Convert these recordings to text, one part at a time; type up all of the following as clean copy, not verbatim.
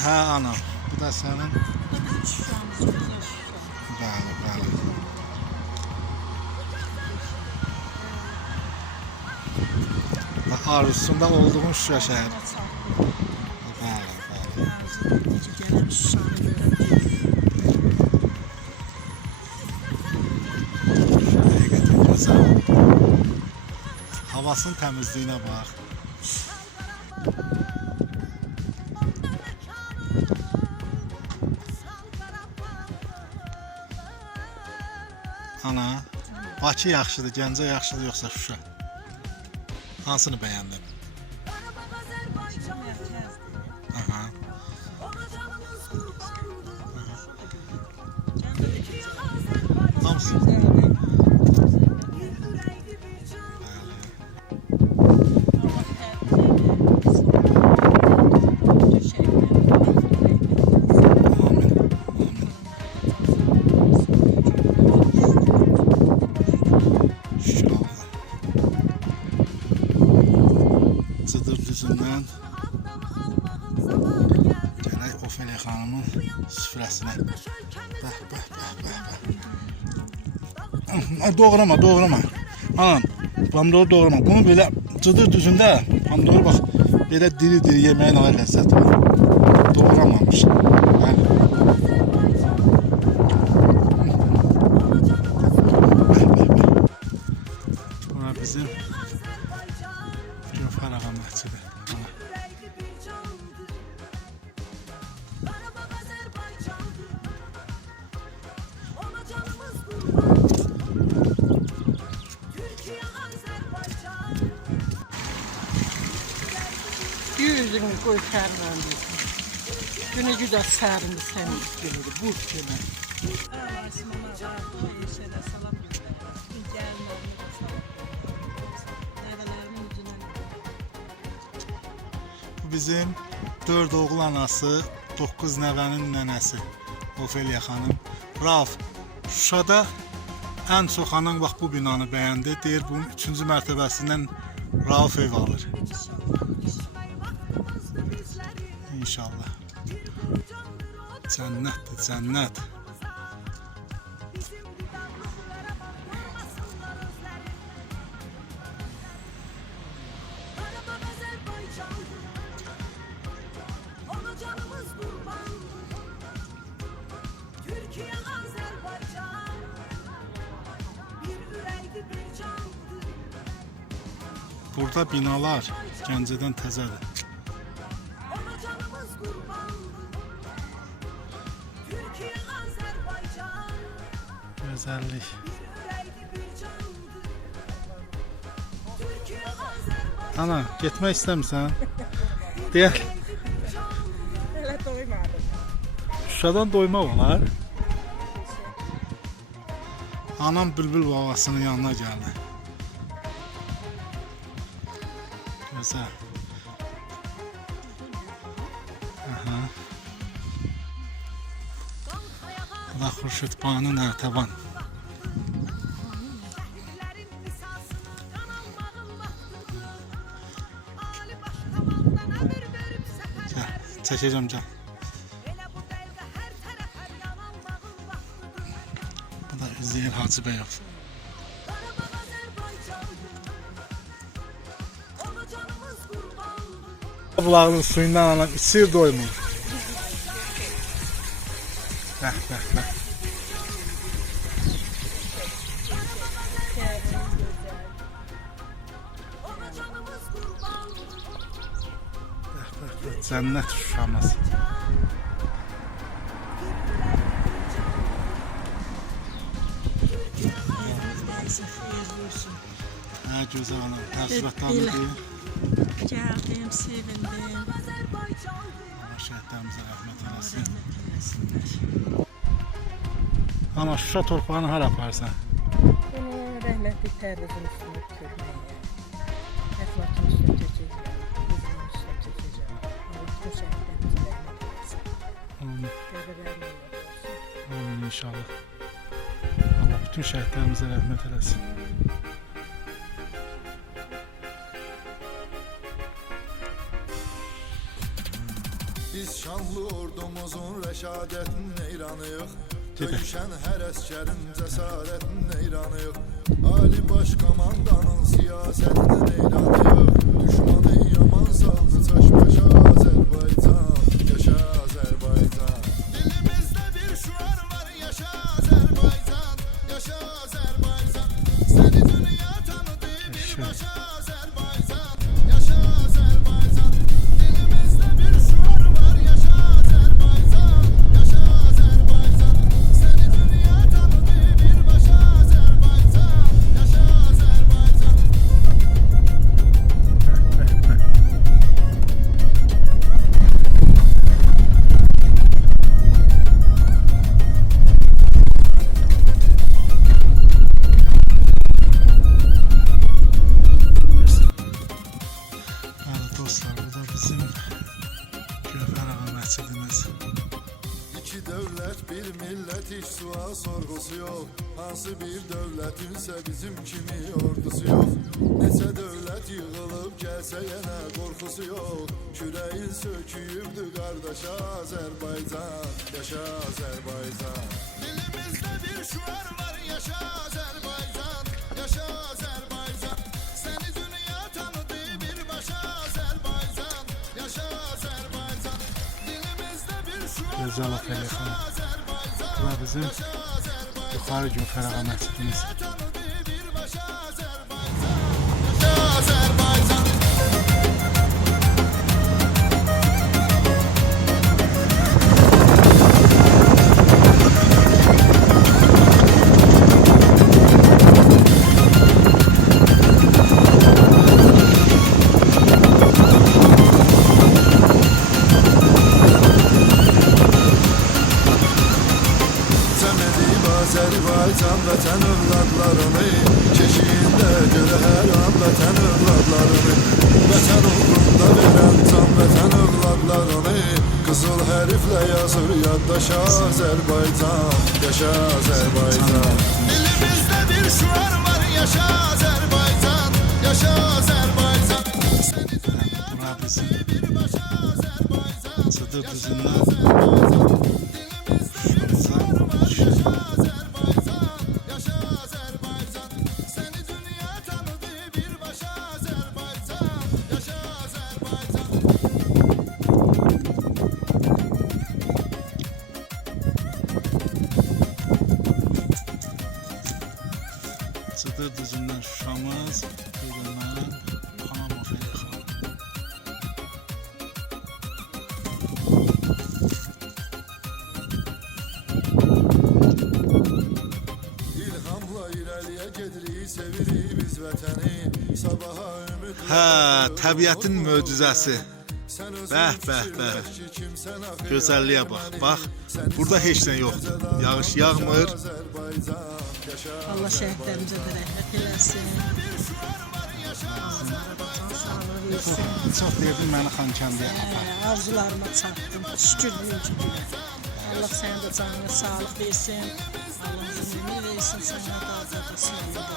Hə anam, bu da sənin. Bəli, bəli. Arzusunda olduğun Şuşa şəhəri. Bəli, bəli. Həqiqətən gözəl. Havasının təmizliyinə bax. Ana, Bakı yaxşıdır, Gəncə yaxşıdır yoxsa Şuşa? Hansını bəyəndin? Aha. Hamısı. Cıdır düzündən gələk Ofeliya xanımın süfrəsinə. Bəh, bəh, bəh, bəh, bəh. Doğrama, doğrama. Anam, pomidoru doğrama. Bunu belə cıdır düzündə, pomidoru bax, belə diri-diri yeməyin ayrı ləzzəti var. Doğramamış. Bəli. Bura bizim Gülfar ağa məscidi. Yüzünü koy sərləndi. Günü güzel sərindi sənin günüdür, bu günü. Bizim 4 oğul anası, 9 nəvənin nənəsi Ofeliya xanım. Rauf, Şuşada ən çox anan bax bu binanı bəyəndi. Deyir bunun 3-cü mərtəbəsindən Rauf ev alır. İnşallah. Cənnətdir, cənnət. Burada binalar Gəncədən təzədir. Gözəllik. Ana, getmək istəmirsən? Deyək. Hələ doymadım. Şuşadan doymaq olar. Anam bülbül babasının yanına gəldi. Gözəl. Aha. Bu da Xurşudbanu Nərtəvan. Gəl, çəkəcəm gəl. Bu da Üzeyir Hacıbəyov. Bulağının suyundan alan içir doymur. Bəh, bəh, bəh. Bəh, bəh, bəh. Cənnət Şuşamız. Hə, gözəl anam. Təəssüratlarını deyim. Gəldim, sevindim. Şəhidlərimizə rəhmət eləsin. Ana, Şuşa torpağını hara aparsan? Bunu rəhmətli Pərvizin üstünə tökməyə. Əflatın üstünə tökəcəm. Qızın üstünə tökəcəm. Allah bütün şəhidlərimizə rəhmət eləsin. Amin. Qəbirlərini olsun. Amin inşallah. Allah bütün şəhidlərimizə rəhmət eləsin. Biz şanlı ordumuzun rəşadətin eyranıyıq. Döyüşən hər əskərin cəsarətin eyranıyıq. Ali baş komandanın siyasətinin eyranıyıq. Düşmanı yaman saldı çaş-başa Azərbaycan. Yaşa Azərbaycan. Dilimizdə bir şuar var, yaşa Azərbaycan. Yaşa Azərbaycan. Səni dünya tanıdı birbaşa Azərbaycan. Yaşa Azərbaycan. Dilimizdə bir şuar var, yaşa Azərbaycan. Yaşa Azərbaycan. Səni dünya tanıdı birbaşa Azərbaycan. Yaşa Azərbaycan. Evet dostlar, bu da bizim Gövhər Ağa məscidimiz. İki dövlət, bir millət, heç sual sorğusu yox. Hansı bir dövlətinsə bizim kimi ordusu yox. Neçə dövlət yığılıb gəlsə yenə qorxusu yox. Kürəyin söküyübdü qardaşa Azərbaycan. Yaşa Azərbaycan. Dilimizdə bir şuar var, yaşa Azərbaycan. Yaşa Azərbaycan. Səni dünya tanıdı birbaşa Azərbaycan. Yaşa Azərbaycan. Dilimizdə bir şuar Gözəl var, Ofeliya yaşa xanım. Azərbaycan. Bu da bizim yuxarı Gövhər Ağa məscidimiz. Tanıdı birbaşa Azərbaycan. Yaşa Azərbaycan. Cəmədib Azərbaycan vətən övladlarını, keşiyində görə hər an vətən övladlarını. Vətən uğrunda verən can vətən övladlarını, qızıl hərflə yazır yaddaşa Azərbaycan. Yaşa Azərbaycan. Dilimizdə bir şuar var, yaşa Azərbaycan. Yaşa Azərbaycan. Səni dünya Bura bizim birbaşa Azərbaycan. Cıdır düzündən Yaşa Azərbaycan, yaşa Azərbaycan. Səni dünya tanıdı birbaşa Azərbaycan. Yaşa Azərbaycan. Cıdır düzündən Şuşamız, bir də mənim xanam Ofeliya xanım. İlhamla irəliyə gedirik, sevirik biz vətəni. Sabaha ümid. Hə, təbiətin möcüzəsi. Bəh, bəh, bəh. Gözəlliyə bax, bax. Burada heç nə yoxdur. Yağış yağmır. Allah şəhidlərimizə də rəhmət eləsin. Azərbaycan sağlığı versin. Çox deyirdim məni Xankəndiyə. Arzularıma çatdım. Şükür mümkün. Allah sənə də canına sağlıq versin. Allah ömrünü versin sənə da sağlıq.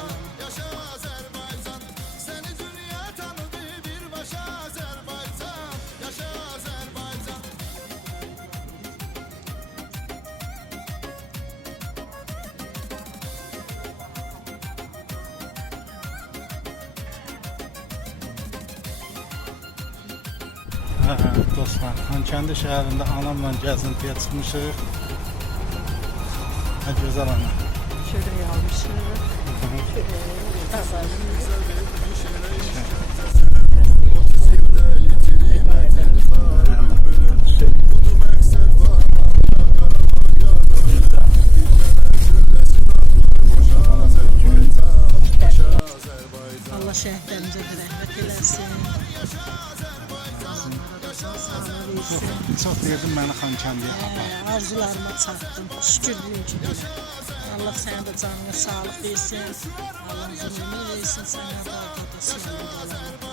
Yaşa Azərbaycan. Səni dünya tanıdı birbaşa Azərbaycan. Yaşa Azərbaycan. Hə, dostlar, Xankəndi şəhərində anamla gəzintiyə çıxmışıq. Hə, gözəl ana. Çörək almışıq. Pazarımız. Budu məqsəd var, Allah şəhidlərimizə də rəhmət eləsin. Sağlıq versin. Çox deyirdim məni Xankəndiyə apar. Arzularıma çatdım. Şükür mümkün. Allah sənə də canına sağlıq versin. Allah ömrünü versin sənə da sağlıq.